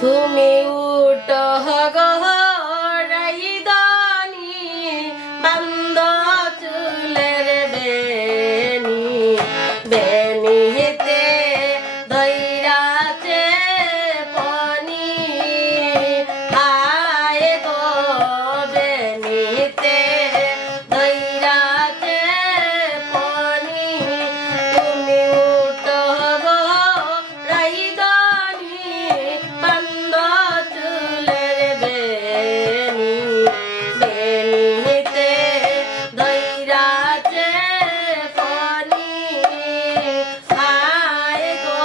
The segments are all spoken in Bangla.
তুমি উঠহ গহরাইদানি বান্দ চুলের বেনি বেনিতে ধৈরাছে পনি আয় গো বেনিতে ধৈরাছে পনি তুমি উঠহ গহরাইদানি বান্দ চুলের বেনি বেনিতে ধৈরাছে পনি আয় গো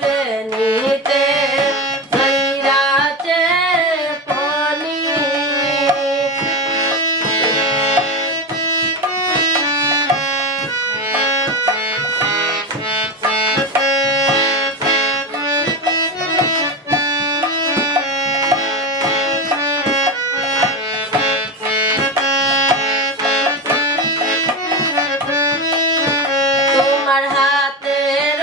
বেনিতে ধৈরাছে পনি তোমার হাতের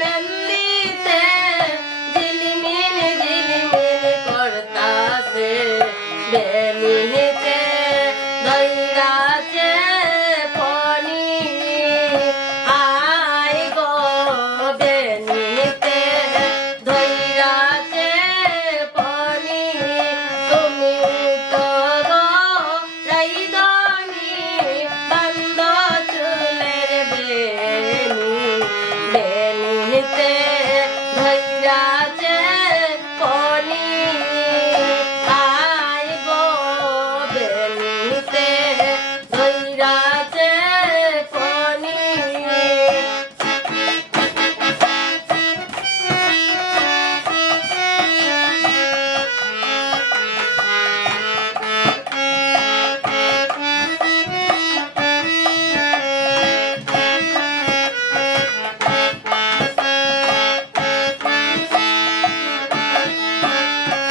মেহেন্দিতে ঝিলিমিল ঝিলিমিল করতাছে বেনিতে ধৈরাছে পনি আয় গো বেনিতে ধৈরাছে পনি তুমি উঠো রাইদানি বান্দ চুলের বেনি বেনিতে ধৈরাছে পনি আয় গো বেনিতে ধৈরাছে পনি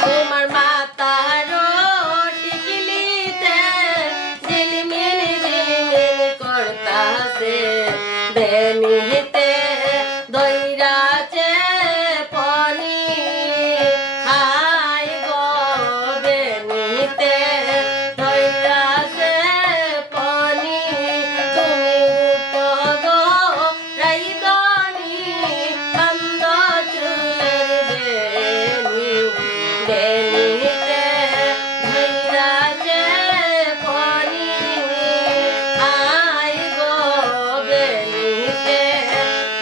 তোমার মাতার টিকলিতে ঝিলমিল ঝিলমিল করতাছে বেনিতে ধৈরাছে পনি আয় গো বেনিতে ধৈরাছে পনি তুমি উঠো গো রাইদানি বান্দ চুলের বেনি বেনিতে ধৈরাছে পনি আয় গো বেনিতে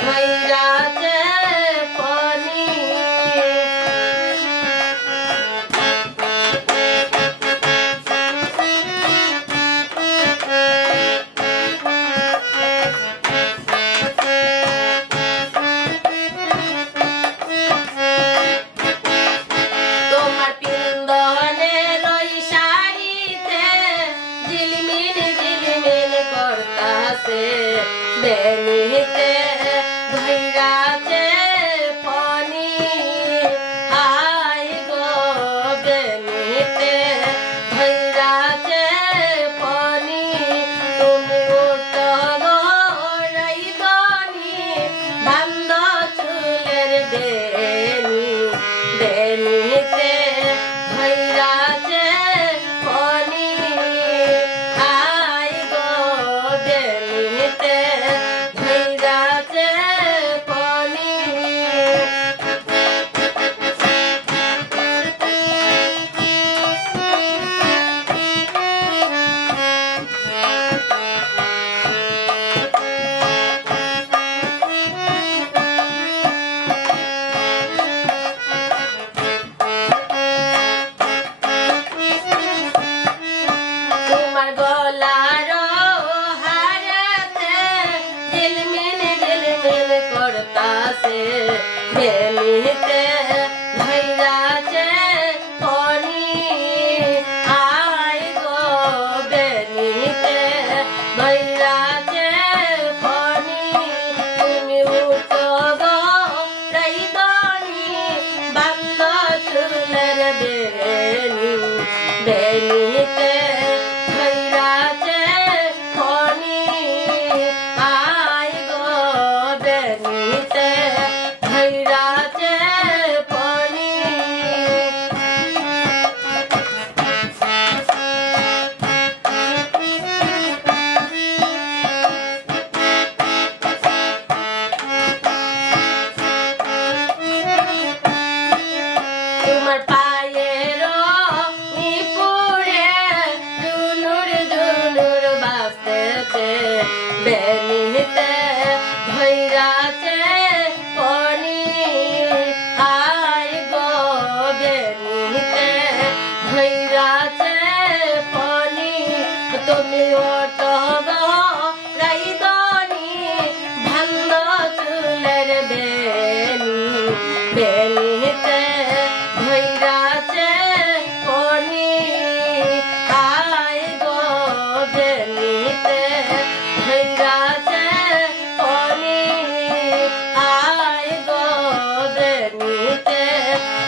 ধৈরাছে পনি তোমার পিন্দনের ওই শাড়িতে ঝিলমিল ঝিলমিল করতাছে বেনিতে ধৈরাছে পনি আয় গো বেনিতে ধৈরাছে পনি তুমি উঠো গো রাইদানি বান্দ চুলের বেনি বেনিতে ধৈরাছে পনি আয় গো বেনিতে ধৈরাছে পনি তোমার গলার হারেতে ঝিলমিল ঝিলমিল করতাছে বেনিতে ধৈরাছে পনি আয় গো বেনিতে ধৈরাছে পনি তুমি উঠো গো রাইদানি বান্দ চুলের বেনি বেনিতে ধৈরাছে পনি আয় গো বেনিতে ধৈরাছে পনি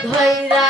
ধৈরা